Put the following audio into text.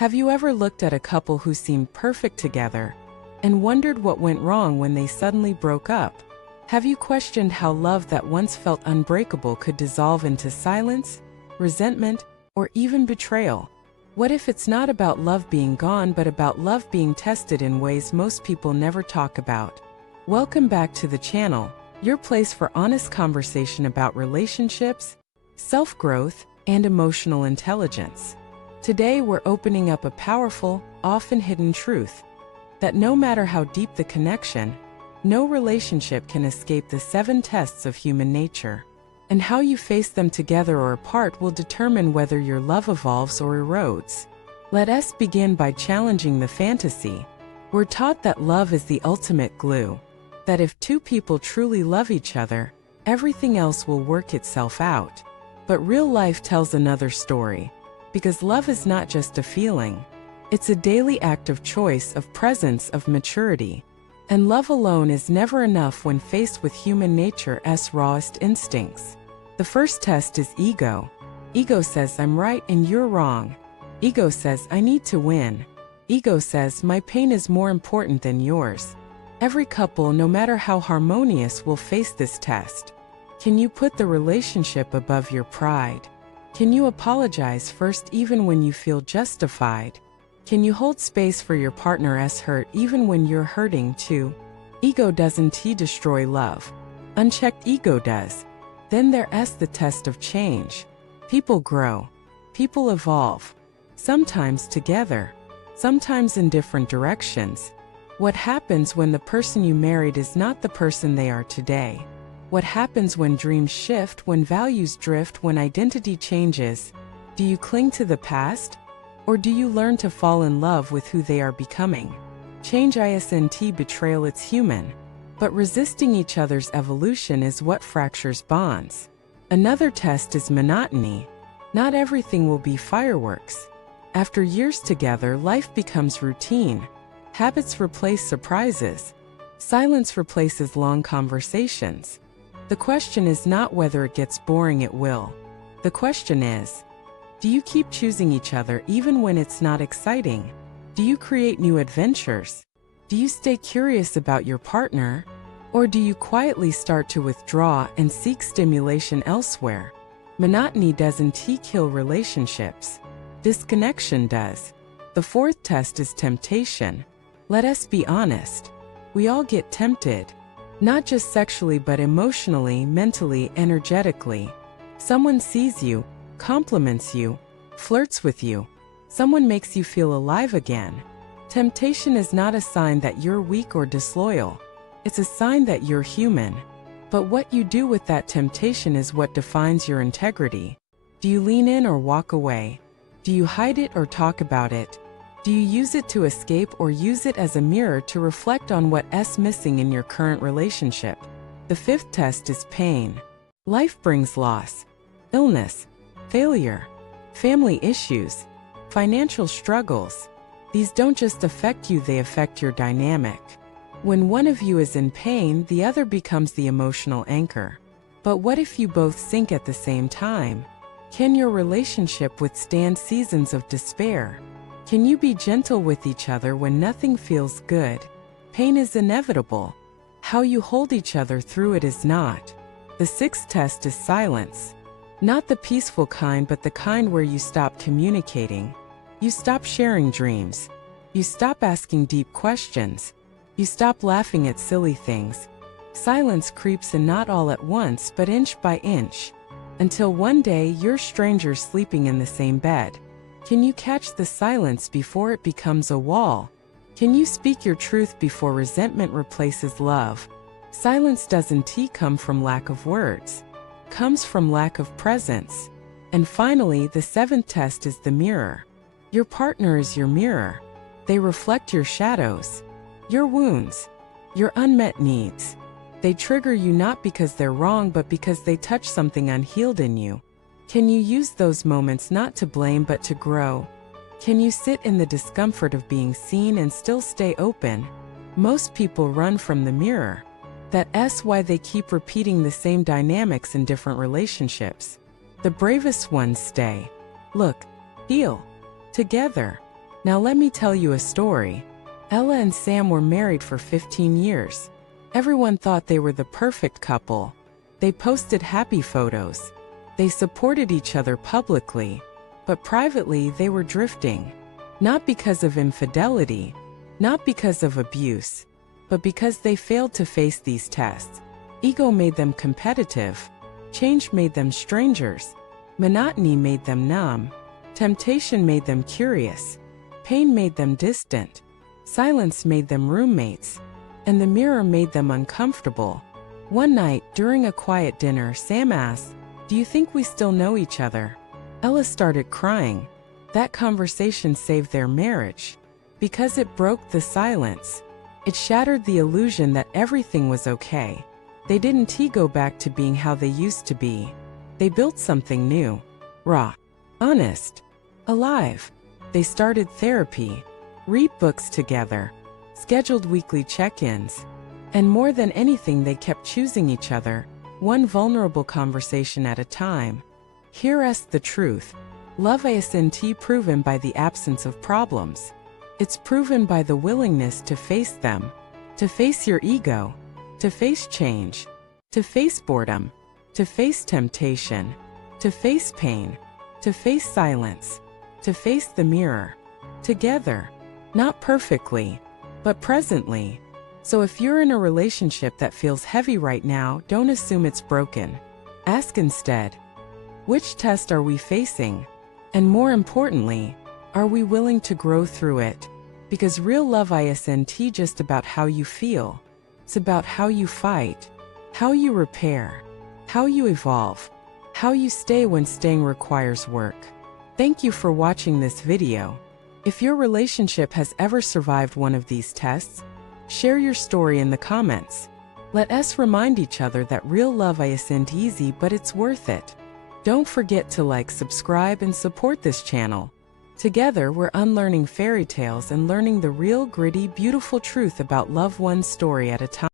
Have you ever looked at a couple who seemed perfect together and wondered what went wrong when they suddenly broke up? Have you questioned how love that once felt unbreakable could dissolve into silence, resentment, or even betrayal? What if it's not about love being gone but about love being tested in ways most people never talk about? Welcome back to the channel, your place for honest conversation about relationships, self-growth, and emotional intelligence. Today we're opening up a powerful, often hidden truth, that no matter how deep the connection, no relationship can escape the 7 tests of human nature. And how you face them together or apart will determine whether your love evolves or erodes. Let us begin by challenging the fantasy. We're taught that love is the ultimate glue, that if 2 people truly love each other, everything else will work itself out. But real life tells another story. Because love is not just a feeling. It's a daily act of choice, of presence, of maturity. And love alone is never enough when faced with human nature's rawest instincts. The first test is ego. Ego says I'm right and you're wrong. Ego says I need to win. Ego says my pain is more important than yours. Every couple, no matter how harmonious, will face this test. Can you put the relationship above your pride? Can you apologize first even when you feel justified? Can you hold space for your partner's hurt even when you're hurting too? Ego doesn't destroy love. Unchecked ego does. Then there's the test of change. People grow. People evolve. Sometimes together. Sometimes in different directions. What happens when the person you married is not the person they are today? What happens when dreams shift, when values drift, when identity changes? Do you cling to the past? Or do you learn to fall in love with who they are becoming? Change isn't betrayal, it's human. But resisting each other's evolution is what fractures bonds. Another test is monotony. Not everything will be fireworks. After years together, life becomes routine. Habits replace surprises. Silence replaces long conversations. The question is not whether it gets boring, it will. The question is, do you keep choosing each other even when it's not exciting? Do you create new adventures? Do you stay curious about your partner? Or do you quietly start to withdraw and seek stimulation elsewhere? Monotony doesn't kill relationships. Disconnection does. The fourth test is temptation. Let us be honest. We all get tempted. Not just sexually but emotionally, mentally, energetically. Someone sees you, compliments you, flirts with you. Someone makes you feel alive again. Temptation is not a sign that you're weak or disloyal. It's a sign that you're human. But what you do with that temptation is what defines your integrity. Do you lean in or walk away? Do you hide it or talk about it? Do you use it to escape or use it as a mirror to reflect on what's missing in your current relationship? The fifth test is pain. Life brings loss, illness, failure, family issues, financial struggles. These don't just affect you, they affect your dynamic. When one of you is in pain, the other becomes the emotional anchor. But what if you both sink at the same time? Can your relationship withstand seasons of despair? Can you be gentle with each other when nothing feels good? Pain is inevitable. How you hold each other through it is not. The sixth test is silence. Not the peaceful kind, but the kind where you stop communicating. You stop sharing dreams. You stop asking deep questions. You stop laughing at silly things. Silence creeps in, not all at once, but inch by inch. Until one day you're strangers sleeping in the same bed. Can you catch the silence before it becomes a wall? Can you speak your truth before resentment replaces love? Silence doesn't come from lack of words. Comes from lack of presence. And finally, the seventh test is the mirror. Your partner is your mirror. They reflect your shadows, your wounds, your unmet needs. They trigger you not because they're wrong, but because they touch something unhealed in you. Can you use those moments not to blame but to grow? Can you sit in the discomfort of being seen and still stay open? Most people run from the mirror. That's why they keep repeating the same dynamics in different relationships. The bravest ones stay. Look, feel. Together. Now let me tell you a story. Ella and Sam were married for 15 years. Everyone thought they were the perfect couple. They posted happy photos. They supported each other publicly, but privately they were drifting. Not because of infidelity, not because of abuse, but because they failed to face these tests. Ego made them competitive. Change made them strangers. Monotony made them numb. Temptation made them curious. Pain made them distant. Silence made them roommates. And the mirror made them uncomfortable. One night, during a quiet dinner, Sam asked, "Do you think we still know each other?" Ella started crying. That conversation saved their marriage. Because it broke the silence. It shattered the illusion that everything was okay. They didn't go back to being how they used to be. They built something new. Raw. Honest. Alive. They started therapy. Read books together. Scheduled weekly check-ins. And more than anything, they kept choosing each other, one vulnerable conversation at a time. Here's the truth. Love isn't proven by the absence of problems. It's proven by the willingness to face them. To face your ego. To face change. To face boredom. To face temptation. To face pain. To face silence. To face the mirror. Together. Not perfectly, but presently. So if you're in a relationship that feels heavy right now, don't assume it's broken. Ask instead, which test are we facing? And more importantly, are we willing to grow through it? Because real love isn't just about how you feel. It's about how you fight, how you repair, how you evolve, how you stay when staying requires work. Thank you for watching this video. If your relationship has ever survived one of these tests, share your story in the comments. Let us remind each other that real love isn't easy, but it's worth it. Don't forget to like, subscribe, and support this channel. Together, we're unlearning fairy tales and learning the real, gritty, beautiful truth about love, one story at a time.